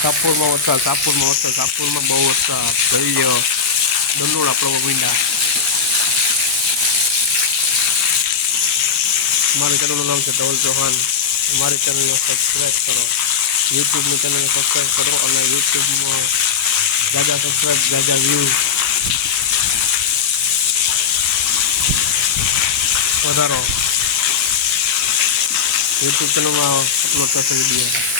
सापुर में वरसाद सापुर में बहु वरसाद थई गयो दंडोळा प्रभु मींडा हमारे चैनल नाम से धवल चौहान हमारे चैनल ने सब्सक्राइब करो यूट्यूब में चैनल ने सब्सक्राइब करो और यूट्यूब में ज़्यादा सब्सक्राइब ज़्यादा व्यू વધારો यूट्यूब चैनल में अपलोड करते वीडियो